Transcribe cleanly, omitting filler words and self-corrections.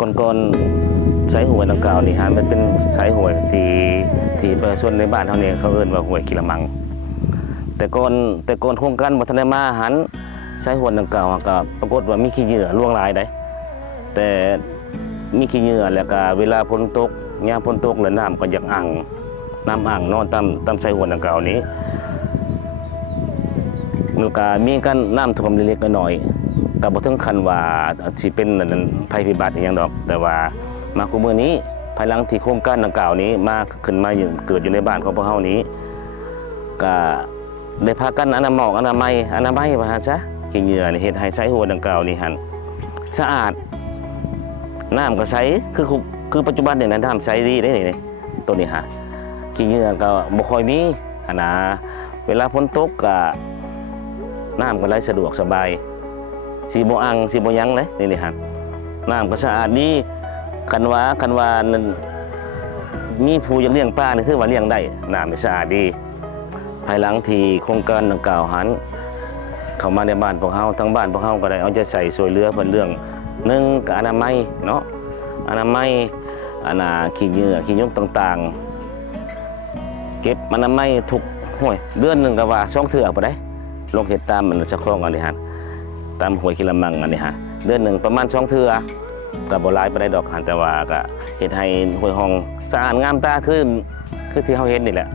ก่อนๆสายหวยดังกล่าวนี่ฮะมันเป็นสายหวยที่ประชาชนในบ้านเฮานี่เขาเอิ้นว่าหวยกิละมังแต่ก่อนโครงการบ่ทันได้มาหันสายหวยดังกล่าวก็ปรากฏว่ามีขี้เหยื่อล่วงหลายได้แต่มีขี้เหยื่อแล้วก็เวลาฝนตกยามฝนตกแล้วน้ำก็อยากอั่งน้ำอั่งนอนตามสายหวยดังกล่าวนี้มันก็มีการน้ำท่วมเล็กๆน้อยๆก็บ่ถึงขั้นว่าสิเป็นภัยพิบัติอีหยังดอกแต่ว่ามาคุมื้อนี้ภายหลังที่โครงการดังกล่าวนี้มาขึ้นมาเกิดอยู่ในบ้านของพวกเฮานี้ก็ได้พากันอนามัยว่าหั่นซะขี้เหงื่อนี่เฮ็ดให้สายหัวดังกล่าวนี้หั่นสะอาดน้ำก็ใสคือปัจจุบันนี่นะน้ำใสดีได้นี่ตัวนี้ฮะขี้เหงื่อก็บ่ค่อยมีหั่นนะเวลาฝนตกก็น้ำก็ไหลสะดวกสบายสิบ่อังสิบ่หยังเลยนี่ฮะน้ำก็สะอาดดีคันว่านั่นมีผู้อยากเลี้ยงปลานี่คือว่าเลี้ยงได้น้ำสะอาดดีภายหลังที่โครงการดังกล่าวหันเข้ามาในบ้านพวกเฮาทั้งบ้านพวกเฮาก็ได้เอาใจใส่ช่วยเหลือเพิ่นเรื่อง1ก็อนามัยเนาะอนามัยขี้เหงื่อขี้ยุงต่างๆเก็บอนามัยทุกเดือนนึงก็ว่า2เทื่อบ่ได้ลงเฮ็ดตามมันสะครองอันนี้ฮะตามห้วยกิละมังอันนี้ฮะเดือนนึงประมาณ2เทื่อก็บ่หลายปานใดดอกแต่ว่าก็เฮ็ดให้ห้วยห้องสะอาดงามตาคือที่เฮาเห็นนี่แหละ